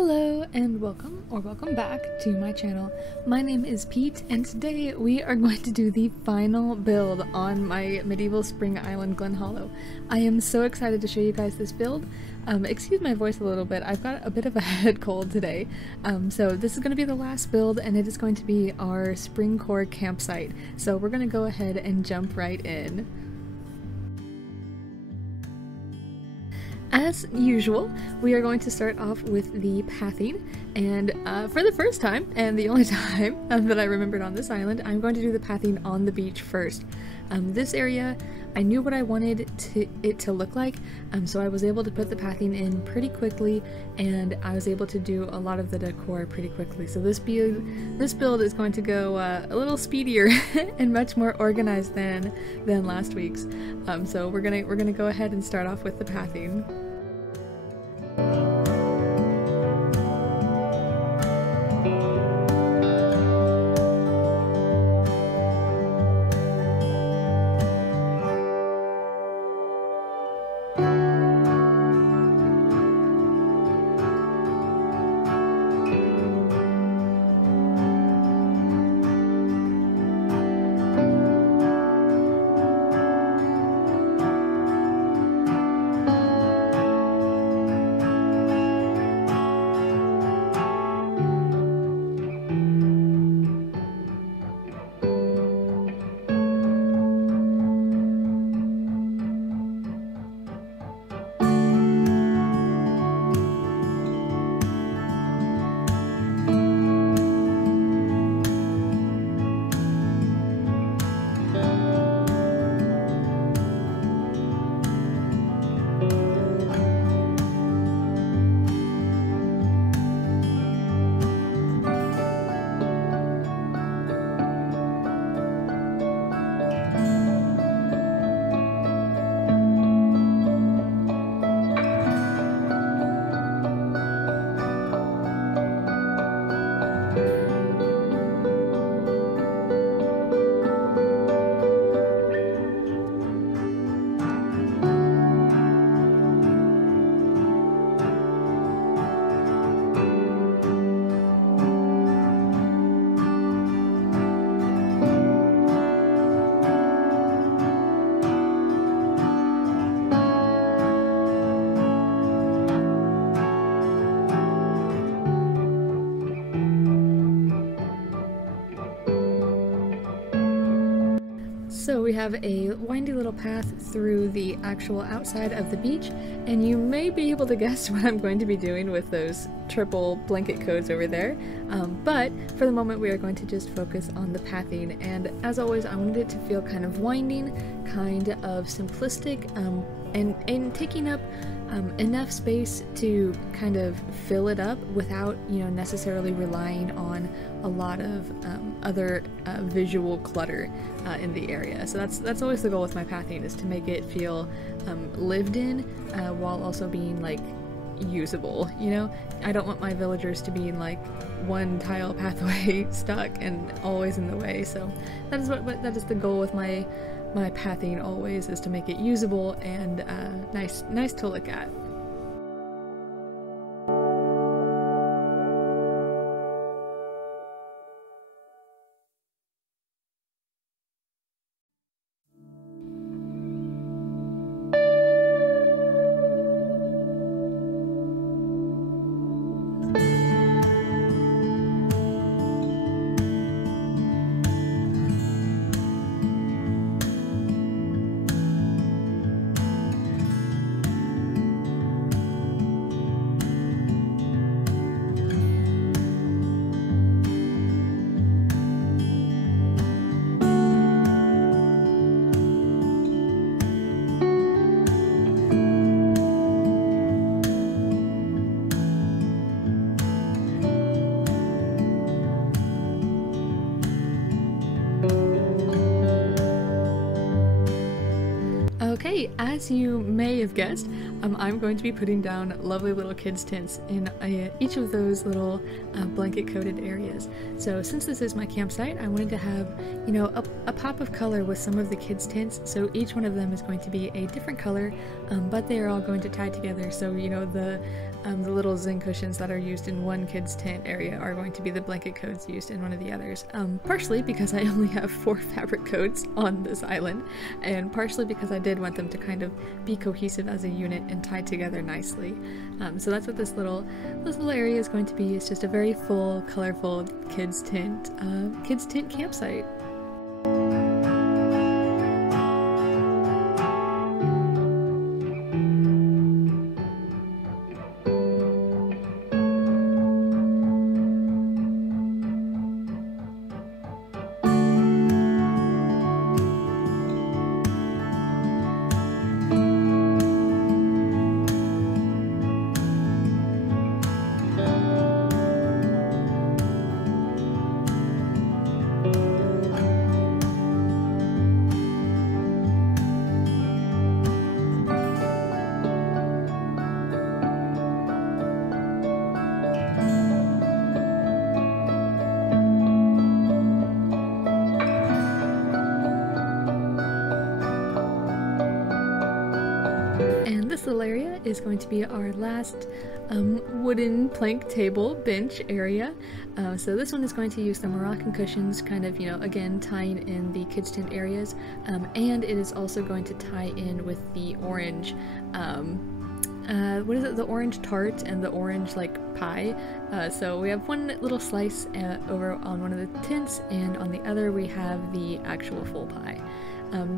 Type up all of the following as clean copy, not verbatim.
Hello and welcome or welcome back to my channel. My name is Pete and today we are going to do the final build on my medieval spring island Glenhollow. I am so excited to show you guys this build. Excuse my voice a little bit, I've got a bit of a head cold today. So this is going to be the last build and it is going to be our Springcore campsite. So we're going to go ahead and jump right in. As usual, we are going to start off with the pathing, and for the first time, and the only time that I remembered on this island, I'm going to do the pathing on the beach first. This area, I knew what I wanted it to look like, so I was able to put the pathing in pretty quickly, and I was able to do a lot of the decor pretty quickly. So this build is going to go a little speedier and much more organized than last week's. So we're gonna go ahead and start off with the pathing. So we have a windy little path through the actual outside of the beach, and you may be able to guess what I'm going to be doing with those triple blanket codes over there, but for the moment we are going to just focus on the pathing, and as always I wanted it to feel kind of winding, kind of simplistic, and taking up enough space to kind of fill it up without, you know, necessarily relying on a lot of other visual clutter in the area. So that's always the goal with my pathing, is to make it feel lived in while also being like usable, you know? I don't want my villagers to be in like one tile pathway stuck and always in the way. So that is the goal with my pathing always, is to make it usable and nice to look at. Okay, as you may have guessed, I'm going to be putting down lovely little kids' tents in each of those little blanket-coated areas. So since this is my campsite, I wanted to have, you know, a pop of color with some of the kids' tents. So each one of them is going to be a different color, but they are all going to tie together. So, you know, the The little zen cushions that are used in one kid's tent area are going to be the blanket codes used in one of the others. Partially because I only have 4 fabric codes on this island, and partially because I did want them to kind of be cohesive as a unit and tied together nicely. So that's what this little area is going to be. It's just a very full, colorful kids tent campsite. And this little area is going to be our last wooden plank table bench area. So this one is going to use the Moroccan cushions, kind of, again, tying in the kids' tent areas, and it is also going to tie in with the orange, what is it, the orange tart and the orange, pie. So we have one little slice over on one of the tents, and on the other we have the actual full pie.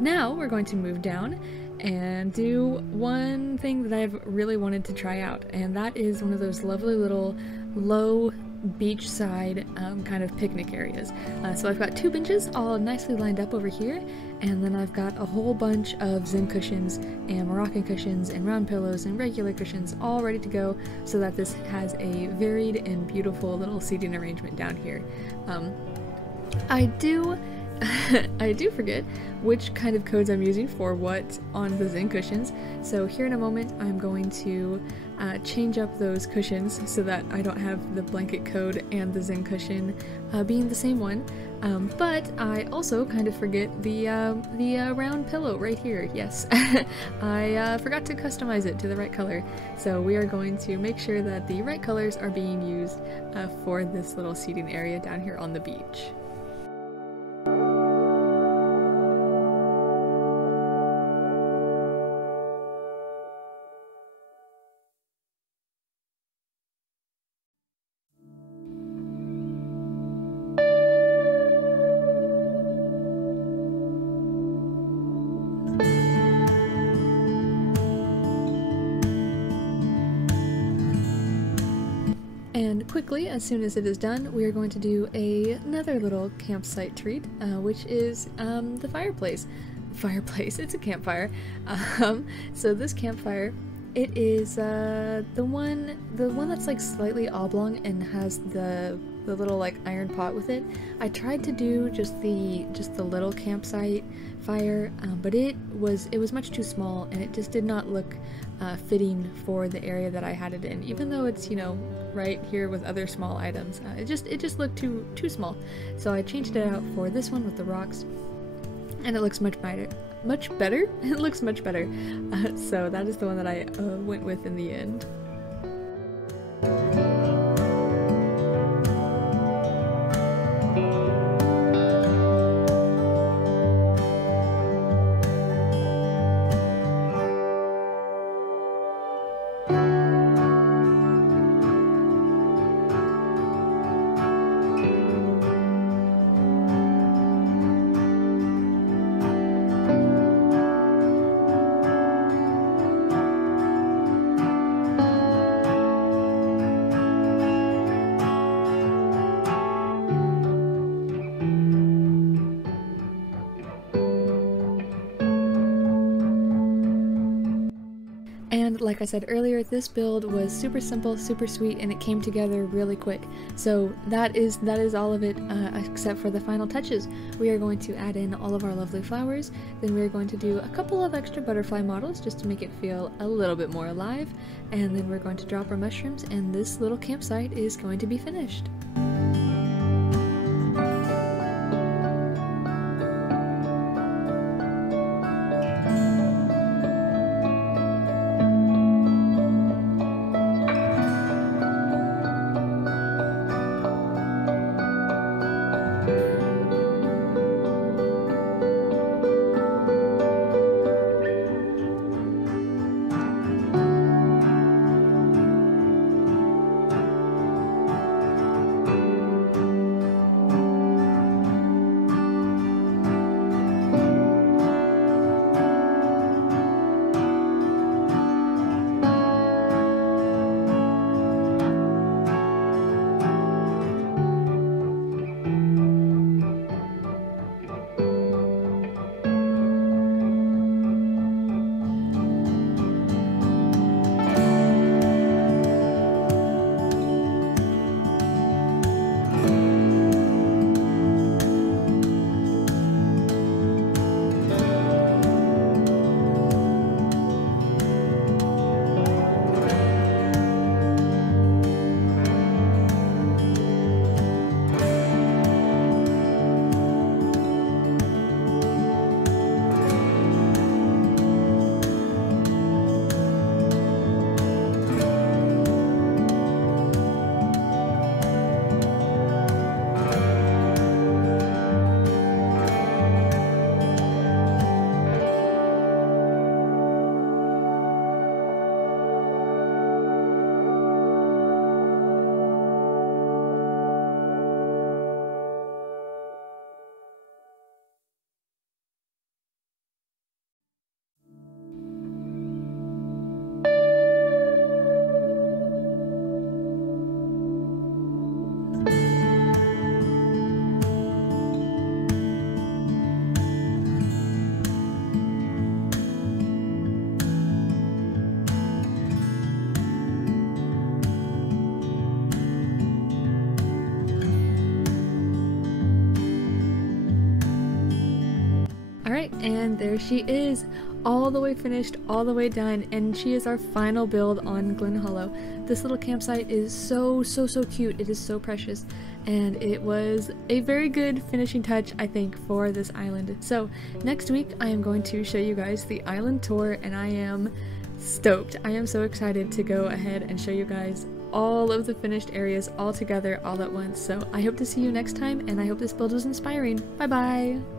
Now we're going to move down and do one thing that I've really wanted to try out, and that is one of those lovely little low beachside kind of picnic areas. So I've got 2 benches all nicely lined up over here, and then I've got a whole bunch of zen cushions and Moroccan cushions and round pillows and regular cushions all ready to go, so that this has a varied and beautiful little seating arrangement down here. I do forget which kind of codes I'm using for what on the zen cushions, so here in a moment I'm going to change up those cushions so that I don't have the blanket code and the zen cushion being the same one, but I also kind of forget the round pillow right here. Yes, I forgot to customize it to the right color, so we are going to make sure that the right colors are being used for this little seating area down here on the beach. And quickly, as soon as it is done, we are going to do another little campsite treat, which is the fireplace. It's a campfire. So this campfire, it is the one that's slightly oblong and has the little iron pot with it. I tried to do just the little campsite fire, but it was much too small, and it just did not look fitting for the area that I had it in, even though it's right here with other small items. It just looked too small, so I changed it out for this one with the rocks, and it looks much better. It looks much better. So that is the one that I went with in the end. And like I said earlier, this build was super simple, super sweet, and it came together really quick. So that is all of it, except for the final touches. We are going to add in all of our lovely flowers, then we are going to do a couple of extra butterfly models just to make it feel a little bit more alive, and then we're going to drop our mushrooms, and this little campsite is going to be finished. Alright, and there she is, all the way finished, all the way done, and she is our final build on Glenhollow. This little campsite is so cute, it is so precious, and it was a very good finishing touch, I think, for this island. So next week I am going to show you guys the island tour, and I am stoked. I am so excited to go ahead and show you guys all of the finished areas all together all at once. So I hope to see you next time, and I hope this build was inspiring. Bye bye!